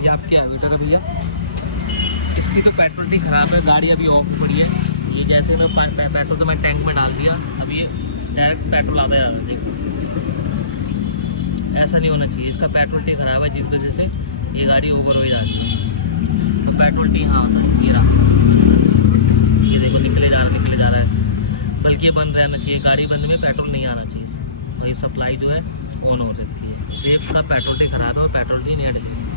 ये आपके आवेटा का भैया, इसकी तो पेट्रोल नहीं ख़राब है, गाड़ी अभी ऑफ पड़ी है। ये जैसे मैं पेट्रोल तो मैं टैंक में डाल दिया, अब ये डायरेक्ट पेट्रोल आता है। देखो ऐसा नहीं होना चाहिए, इसका पेट्रोल टैंक ख़राब है जिस वजह से ये गाड़ी ओवर हो जाती है। तो पेट्रोल टैंक यहाँ आता है, ये रहा, ये देखो निकले जा रहा है। बल्कि ये बंद रहना चाहिए, गाड़ी बंद में पेट्रोल नहीं आना चाहिए। भाई सप्लाई जो है ऑन हो सकती है। ये इसका पेट्रोल टैंक ख़राब है और पेट्रोल नहीं ऐड है।